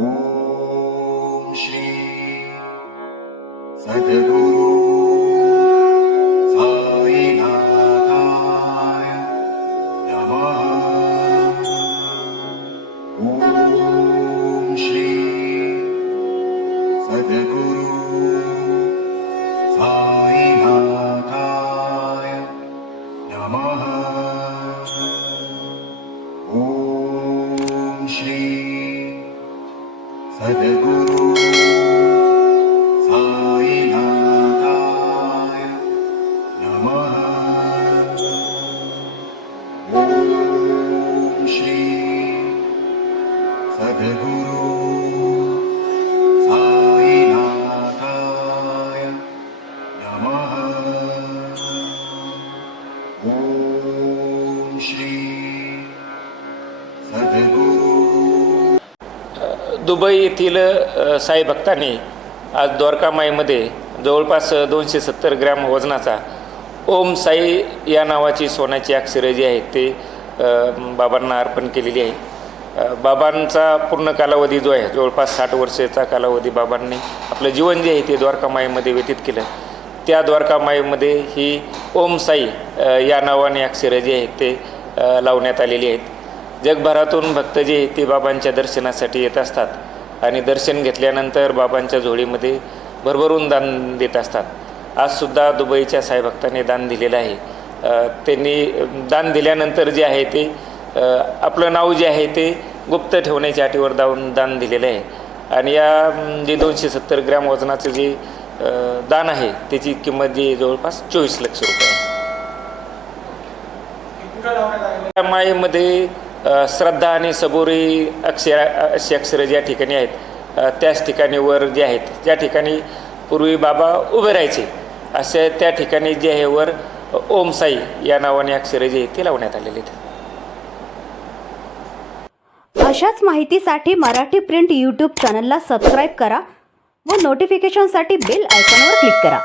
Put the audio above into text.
ॐ श्री सदगुरु सारिनाकारय नमः ॐ श्री सदगुरु सद्गुरु साईनाथाय नमः ॐ श्री सद्गुरु दुबई येथील साई भक्तांनी आज द्वारकामाईमध्ये जवळपास दोनशे सत्तर ग्रॅम वजनाचा ओम साई या नावाची सोन्याची अक्षरं जी आहेत ते बाबांना अर्पण केलेली आहे. बाबांचा पूर्ण कालावधी जो आहे जवळपास साठ वर्षाचा कालावधी बाबांनी आपलं जीवन जे आहे ते द्वारकामाईमध्ये व्यतीत केलं. त्या द्वारकामाईमध्ये ही ओम साई या नावाने अक्षरं जी आहेत ते लावण्यात आलेली आहेत. जगभरातून भक्त जे ते बाबांच्या दर्शनासाठी येत असतात आणि दर्शन घेतल्यानंतर बाबांच्या झोळीमध्ये भरभरून दान देत असतात. आजसुद्धा दुबईच्या साईभक्तांनी दान दिलेलं आहे. त्यांनी दान दिल्यानंतर जे आहे ते आपलं नाव जे आहे ते गुप्त ठेवण्याच्या अटीवर दावून दान दिलेलं आहे. आणि या जे दोनशे सत्तर ग्रॅम वजनाचं जे दान आहे त्याची किंमत जी जवळपास चोवीस लक्ष रुपये आहे. मायेमध्ये श्रद्धा आणि सबुरी अक्षर अशी अक्षरं ज्या ठिकाणी आहेत त्याच ठिकाणी वर जे आहेत ज्या ठिकाणी पूर्वी बाबा उभे राहायचे. असे त्या ठिकाणी जे आहे वर ओम साई या नावाने अक्षरं जे आहेत ते लावण्यात आलेली आहेत. अशाच माहितीसाठी मराठी प्रिंट यूट्यूब चॅनलला सबस्क्राईब करा व नोटिफिकेशनसाठी बेल आयकॉनवर क्लिक करा.